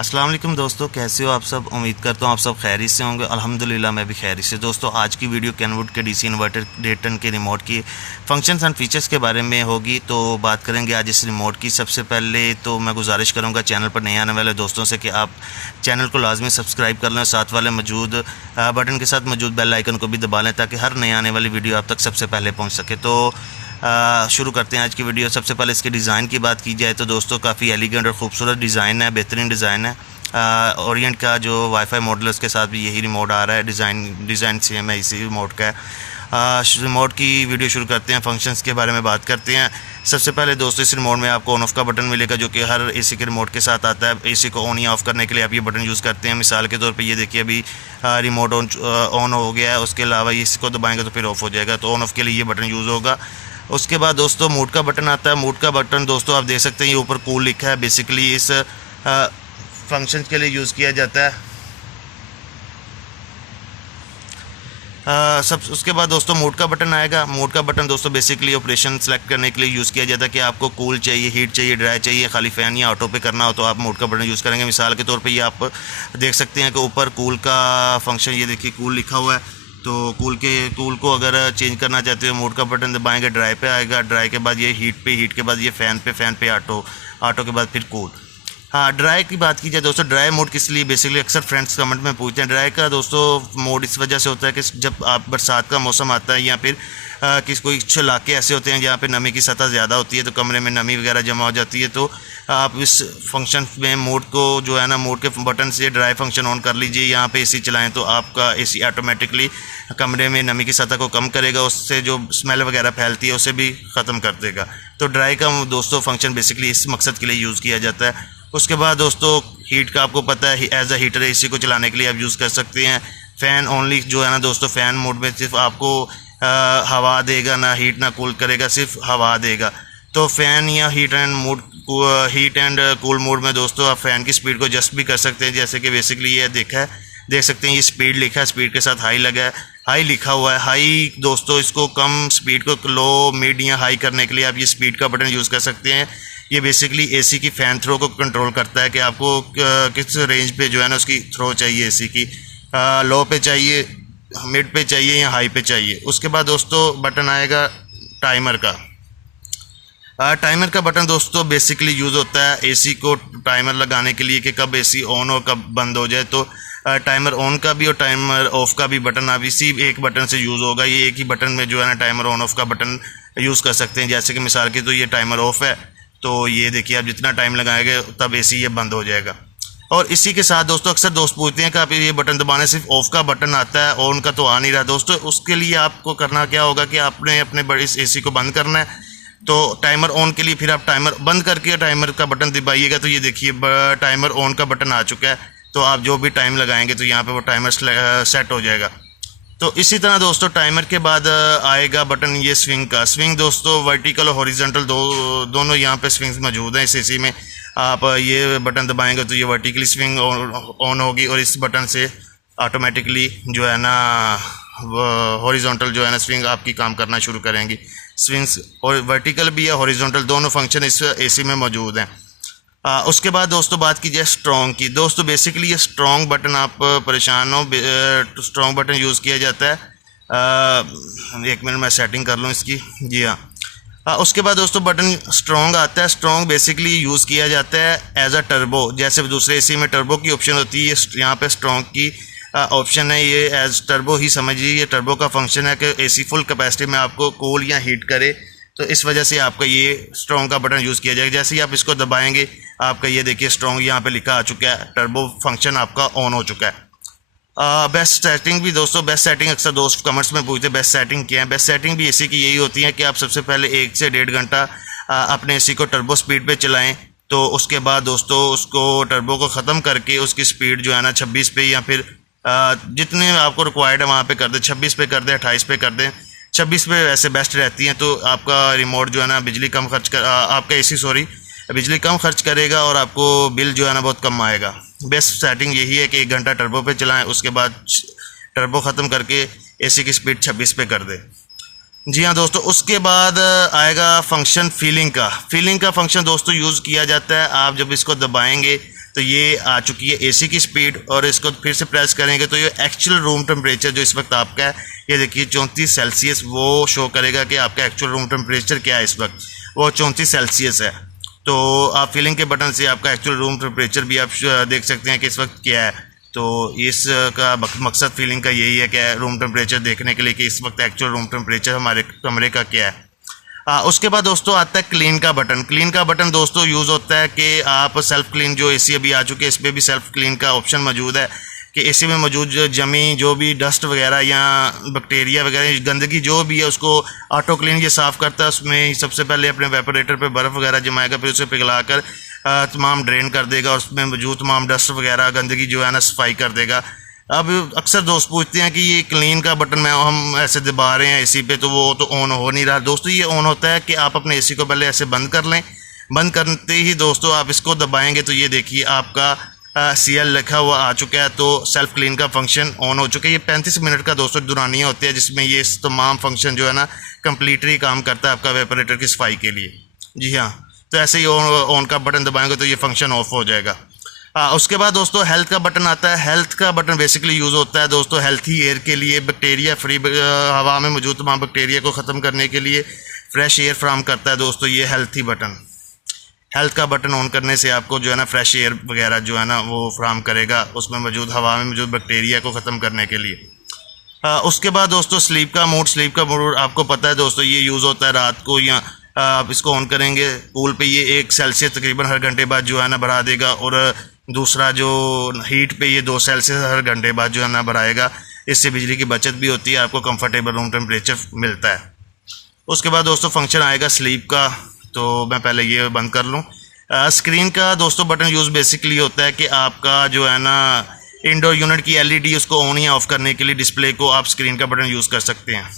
अस्सलाम वालेकुम दोस्तों, कैसे हो आप सब। उम्मीद करता हूँ आप सब खैरियत से होंगे। अल्हम्दुलिल्लाह मैं भी खैरियत से। दोस्तों आज की वीडियो कैनवुड के डीसी इन्वर्टर डेटन के रिमोट की फंक्शंस एंड फीचर्स के बारे में होगी। तो बात करेंगे आज इस रिमोट की। सबसे पहले तो मैं गुजारिश करूँगा चैनल पर नए आने वाले दोस्तों से कि आप चैनल को लाजमी सब्सक्राइब कर लें, साथ वाले मौजूद बटन के साथ मौजूद बेल आइकन को भी दबा लें ताकि हर नए आने वाली वीडियो आप तक सबसे पहले पहुँच सके। तो शुरू करते हैं आज की वीडियो। सबसे पहले इसके डिज़ाइन की बात की जाए तो दोस्तों काफ़ी एलिगेंट और ख़ूबसूरत डिज़ाइन है, बेहतरीन डिज़ाइन है। ओरिएंट का जो वाईफाई मॉडल है उसके साथ भी यही रिमोट आ रहा है। डिज़ाइन सेम है इसी रिमोट का है। रिमोट की वीडियो शुरू करते हैं, फंक्शंस के बारे में बात करते हैं। सबसे पहले दोस्तों इस रिमोट में आपको ऑन ऑफ का बटन मिलेगा जो कि हर एसी के रिमोट के साथ आता है। एसी को ऑन या ऑफ़ करने के लिए आप ये बटन यूज़ करते हैं। मिसाल के तौर पे ये देखिए अभी रिमोट ऑन हो गया है, उसके अलावा इसको दबाएंगे तो फिर ऑफ़ हो जाएगा। तो ऑन ऑफ़ के लिए ये बटन यूज़ होगा। उसके बाद दोस्तों मोड का बटन आता है। मोड का बटन दोस्तों आप देख सकते हैं ये ऊपर कूल लिखा है, बेसिकली इस फंक्शन के लिए यूज़ किया जाता है। उसके बाद दोस्तों मोड का बटन आएगा। मोड का बटन दोस्तों बेसिकली ऑपरेशन सेलेक्ट करने के लिए यूज़ किया जाता है कि आपको कूल चाहिए, हीट चाहिए, ड्राई चाहिए, खाली फ़ैन या ऑटो पे करना हो तो आप मोड का बटन यूज़ करेंगे। मिसाल के तौर पे ये आप देख सकते हैं कि ऊपर कूल का फंक्शन, ये देखिए कूल लिखा हुआ है। तो कूल को अगर चेंज करना चाहते हो मोड का बटन दबाएंगे, ड्राई पे आएगा, ड्राई के बाद ये हीट पे, हीट के बाद ये फ़ैन पे ऑटो के बाद फिर कूल। हाँ, ड्राई की बात की जाए दोस्तों, ड्राई मोड किस लिए, बेसिकली अक्सर फ्रेंड्स कमेंट में पूछते हैं। ड्राई का दोस्तों मोड इस वजह से होता है कि जब आप बरसात का मौसम आता है या फिर कुछ इलाके ऐसे होते हैं जहाँ पे नमी की सतह ज़्यादा होती है, तो कमरे में नमी वगैरह जमा हो जाती है। तो आप इस फंक्शन में मोड को जो है ना, मोड के बटन से ड्राई फंक्शन ऑन कर लीजिए। यहाँ पे एसी चलाएं तो आपका एसी ऑटोमेटिकली कमरे में नमी की सतह को कम करेगा, उससे जो स्मेल वगैरह फैलती है उसे भी ख़त्म कर देगा। तो ड्राई का दोस्तों फंक्शन बेसिकली इस मकसद के लिए यूज़ किया जाता है। उसके बाद दोस्तों हीट का आपको पता है, एज अ हीटर एसी को चलाने के लिए आप यूज़ कर सकते हैं। फ़ैन ओनली जो है ना दोस्तों, फ़ैन मोड में सिर्फ आपको हवा देगा, ना हीट ना कूल करेगा, सिर्फ हवा देगा। तो फ़ैन या हीट एंड कूल मोड में दोस्तों आप फ़ैन की स्पीड को एडजस्ट भी कर सकते हैं। जैसे कि बेसिकली ये देख सकते हैं ये स्पीड लिखा है, स्पीड के साथ हाई लगा है, हाई लिखा हुआ है। हाई दोस्तों इसको कम स्पीड को लो, मिड या हाई करने के लिए आप ये स्पीड का बटन यूज़ कर सकते हैं। ये बेसिकली एसी की फ़ैन थ्रो को कंट्रोल करता है कि आपको किस रेंज पे जो है ना उसकी थ्रो चाहिए, एसी की लो पे चाहिए, मिड पे चाहिए या हाई पे चाहिए। उसके बाद दोस्तों बटन आएगा टाइमर का। टाइमर का बटन दोस्तों बेसिकली यूज़ होता है एसी को टाइमर लगाने के लिए कि कब एसी ऑन और कब बंद हो जाए। तो टाइमर ऑन का भी और टाइमर ऑफ़ का भी बटन आप इसी एक बटन से यूज़ होगा। ये एक ही बटन में जो है ना टाइमर ऑन ऑफ़ का बटन यूज़ कर सकते हैं। जैसे कि मिसाल की तो ये टाइमर ऑफ़ है, तो ये देखिए आप जितना टाइम लगाएंगे तब एसी ये बंद हो जाएगा। और इसी के साथ दोस्तों अक्सर दोस्त पूछते हैं कि आप ये बटन दबाने सिर्फ ऑफ़ का बटन आता है, ऑन का तो आ नहीं रहा। दोस्तों उसके लिए आपको करना क्या होगा कि आपने अपने बड़े इस एसी को बंद करना है। तो टाइमर ऑन के लिए फिर आप टाइमर बंद करके टाइमर का बटन दबाइएगा, तो ये देखिए टाइमर ऑन का बटन आ चुका है। तो आप जो भी टाइम लगाएंगे तो यहाँ पे वो टाइमर सेट हो जाएगा। तो इसी तरह दोस्तों टाइमर के बाद आएगा बटन ये स्विंग का। स्विंग दोस्तों वर्टिकल और हॉरिजॉन्टल दोनों यहाँ पे स्विंग्स मौजूद हैं इस एसी में। आप ये बटन दबाएंगे तो ये वर्टिकली स्विंग ऑन होगी और इस बटन से ऑटोमेटिकली जो है ना हॉरिजॉन्टल जो है ना स्विंग आपकी काम करना शुरू करेंगी। स्विंग्स और वर्टिकल भी या हॉरिजॉन्टल दोनों फंक्शन इस एसी में मौजूद हैं। उसके बाद दोस्तों बात की जाए स्ट्रॉन्ग की। दोस्तों बेसिकली ये स्ट्रॉन्ग बटन, आप परेशान हो, स्ट्रॉन्ग बटन यूज़ किया जाता है। एक मिनट मैं सेटिंग कर लूँ इसकी। जी हाँ। उसके बाद दोस्तों बटन स्ट्रॉन्ग आता है। स्ट्रॉन्ग बेसिकली यूज़ किया जाता है एज अ टर्बो। जैसे दूसरे एसी में टर्बो की ऑप्शन होती है, यहाँ पे स्ट्रॉन्ग की ऑप्शन है। ये एज टर्बो ही समझिए, ये टर्बो का फंक्शन है कि एसी फुल कैपेसिटी में आपको कूल या हीट करे, तो इस वजह से आपका ये स्ट्रॉन्ग का बटन यूज़ किया जाएगा। जैसे ही आप इसको दबाएंगे आपका ये देखिए स्ट्रॉन्ग यहाँ पे लिखा आ चुका है, टर्बो फंक्शन आपका ऑन हो चुका है। बेस्ट सेटिंग भी दोस्तों, बेस्ट सेटिंग अक्सर दोस्त कमेंट्स में पूछते हैं बेस्ट सेटिंग क्या है। बेस्ट सेटिंग भी एसी की यही होती है कि आप सबसे पहले 1 से 1.5 घंटा अपने एसी को टर्बो स्पीड पे चलाएं। तो उसके बाद दोस्तों उसको टर्बो को ख़त्म करके उसकी स्पीड जो है ना 26 पे या फिर जितने आपको रिक्वायर्ड है वहाँ पे कर दें। 26 पे कर दें, 28 पे कर दें। 26 पे वैसे बेस्ट रहती हैं। तो आपका रिमोट जो है ना बिजली कम खर्च कर आपका एसी बिजली कम खर्च करेगा और आपको बिल जो है ना बहुत कम आएगा। बेस्ट सेटिंग यही है कि 1 घंटा टर्बो पे चलाएं, उसके बाद टर्बो ख़त्म करके एसी की स्पीड 26 पे कर दें। जी हाँ दोस्तों, उसके बाद आएगा फंक्शन फीलिंग का। फीलिंग का फंक्शन दोस्तों यूज़ किया जाता है, आप जब इसको दबाएंगे तो ये आ चुकी है एसी की स्पीड, और इसको फिर से प्रेस करेंगे तो ये एक्चुअल रूम टेम्परेचर जो इस वक्त आपका है, ये देखिए 34 सेल्सियस वो शो करेगा कि आपका एक्चुअल रूम टेम्परेचर क्या है इस वक्त, वो 34 सेल्सियस है। तो आप फीलिंग के बटन से आपका एक्चुअल रूम टेम्परेचर भी आप देख सकते हैं कि इस वक्त क्या है। तो इसका मकसद फीलिंग का यही है कि रूम टेम्परेचर देखने के लिए कि इस वक्त एक्चुअल रूम टेम्परेचर हमारे कमरे का क्या है। उसके बाद दोस्तों आता है क्लीन का बटन। क्लीन का बटन दोस्तों यूज़ होता है कि आप सेल्फ़ क्लीन, जो एसी अभी आ चुके हैं इस पर भी सेल्फ़ क्लीन का ऑप्शन मौजूद है कि एसी में मौजूद जमी जो भी डस्ट वगैरह या बैक्टीरिया वगैरह गंदगी जो भी है उसको ऑटो क्लीन ये साफ़ करता है। उसमें सबसे पहले अपने वेपोरेटर पे बर्फ़ वगैरह जमाएगा, फिर उसे पिघला कर तमाम ड्रेन कर देगा और उसमें मौजूद तमाम डस्ट वगैरह गंदगी जो है ना सफाई कर देगा। अब अक्सर दोस्त पूछते हैं कि ये क्लीन का बटन में हम ऐसे दबा रहे हैं एसी पे तो वो तो ऑन हो नहीं रहा। दोस्तों ये ऑन होता है कि आप अपने एसी को पहले ऐसे बंद कर लें, बंद करते ही दोस्तों आप इसको दबाएंगे तो ये देखिए आपका CL लिखा हुआ आ चुका है, तो सेल्फ़ क्लीन का फंक्शन ऑन हो चुका है। ये 35 मिनट का दोस्तों दुरानिया होती है जिसमें ये तमाम फंक्शन जो है ना कम्प्लीटली काम करता है आपका वेपोरेटर की सफाई के लिए। जी हाँ, तो ऐसे ही ऑन का बटन दबाएंगे तो ये फंक्शन ऑफ हो जाएगा। उसके बाद दोस्तों हेल्थ का बटन आता है। हेल्थ का बटन बेसिकली यूज़ होता है दोस्तों हेल्थी एयर के लिए, बैक्टीरिया फ्री हवा में मौजूद तमाम बैक्टीरिया को ख़त्म करने के लिए फ्रेश एयर फ्राहम करता है दोस्तों ये हेल्थी बटन। हेल्थ का बटन ऑन करने से आपको जो है ना फ्रेश एयर वगैरह जो है ना वो फ्राहम करेगा, उसमें मौजूद हवा में मौजूद बैक्टीरिया को ख़त्म करने के लिए। उसके बाद दोस्तों स्लीप का मोड आपको पता है दोस्तों ये यूज़ होता है रात को, या आप इसको ऑन करेंगे कूल पे ये 1 सेल्सियस तकरीबन हर घंटे बाद जो है ना बढ़ा देगा, और दूसरा जो हीट पे ये 2 सेल्सियस हर घंटे बाद जो है ना बढ़ाएगा। इससे बिजली की बचत भी होती है, आपको कंफर्टेबल रूम टेम्परेचर मिलता है। उसके बाद दोस्तों फंक्शन आएगा स्लीप का, तो मैं पहले ये बंद कर लूँ। स्क्रीन का दोस्तों बटन यूज़ बेसिकली होता है कि आपका जो है ना इंडोर यूनिट की LED उसको ऑन या ऑफ़ करने के लिए डिस्प्ले को आप स्क्रीन का बटन यूज़ कर सकते हैं।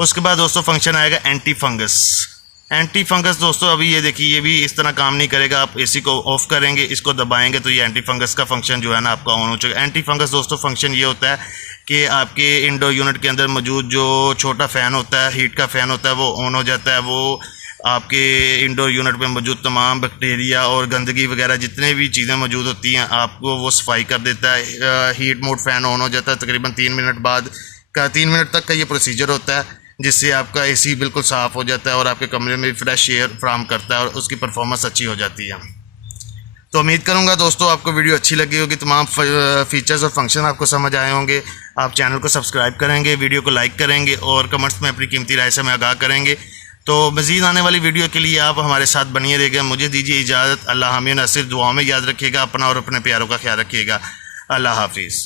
उसके बाद दोस्तों फंक्शन आएगा एंटी फंगस दोस्तों, अभी ये देखिए ये भी इस तरह काम नहीं करेगा। आप एसी को ऑफ करेंगे, इसको दबाएंगे तो ये एंटी फंगस का फंक्शन जो है ना आपका ऑन हो चुका है। एंटी फंगस दोस्तों फंक्शन ये होता है कि आपके इंडोर यूनिट के अंदर मौजूद जो छोटा फ़ैन होता है, हीट का फ़ैन होता है, वो ऑन हो जाता है। वो आपके इंडोर यूनिट में मौजूद तमाम बैक्टीरिया और गंदगी वगैरह जितने भी चीज़ें मौजूद होती हैं आपको वो सफाई कर देता है। हीट मोड फ़ैन ऑन हो जाता है तकरीबन 3 मिनट बाद का, 3 मिनट तक का ये प्रोसीजर होता है, जिससे आपका एसी बिल्कुल साफ़ हो जाता है और आपके कमरे में फ्रेश एयर फ्राहम करता है और उसकी परफॉर्मेंस अच्छी हो जाती है। तो उम्मीद करूंगा दोस्तों आपको वीडियो अच्छी लगी होगी, तमाम फीचर्स और फंक्शन आपको समझ आए होंगे। आप चैनल को सब्सक्राइब करेंगे, वीडियो को लाइक करेंगे और कमेंट्स में अपनी कीमती राय से हमें आगाह करेंगे। तो मज़ीद आने वाली वीडियो के लिए आप हमारे साथ बनिए रहिएगा। मुझे दीजिए इजाज़त। अल्लाह हमें नसीर दुआ में याद रखिएगा अपना और अपने प्यारों का ख्याल रखिएगा। अल्लाह हाफिज़।